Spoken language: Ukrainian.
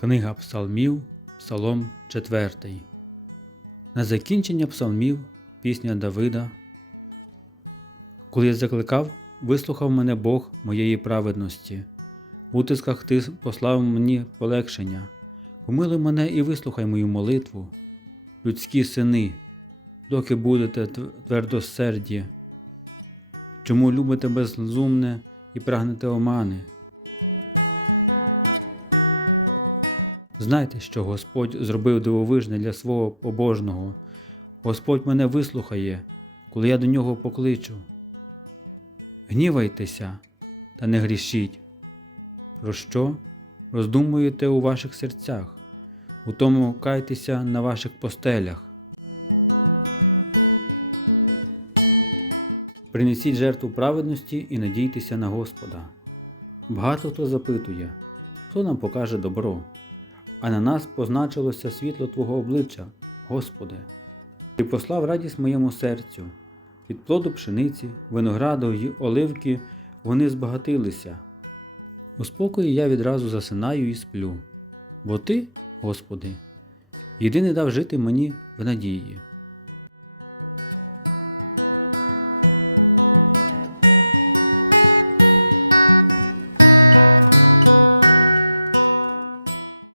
Книга Псалмів, Псалом 4. На закінчення псалмів пісня Давида. Коли я закликав, вислухав мене Бог моєї праведності. В утисках ти послав мені полегшення. Помилуй мене і вислухай мою молитву. Людські сини, доки будете твердосерді. Чому любите беззумне і прагнете омани? Знайте, що Господь зробив дивовижне для свого побожного. Господь мене вислухає, коли я до нього покличу. Гнівайтеся та не грішіть. Про що роздумуєте у ваших серцях, у тому кайтеся на ваших постелях. Принесіть жертву праведності і надійтеся на Господа. Багато хто запитує, хто нам покаже добро, а на нас позначилося світло Твого обличчя, Господи. Ти послав радість моєму серцю. Від плоду пшениці, винограду й оливки вони збагатилися. У спокої я відразу засинаю і сплю. Бо Ти, Господи, єдиний дав жити мені в надії.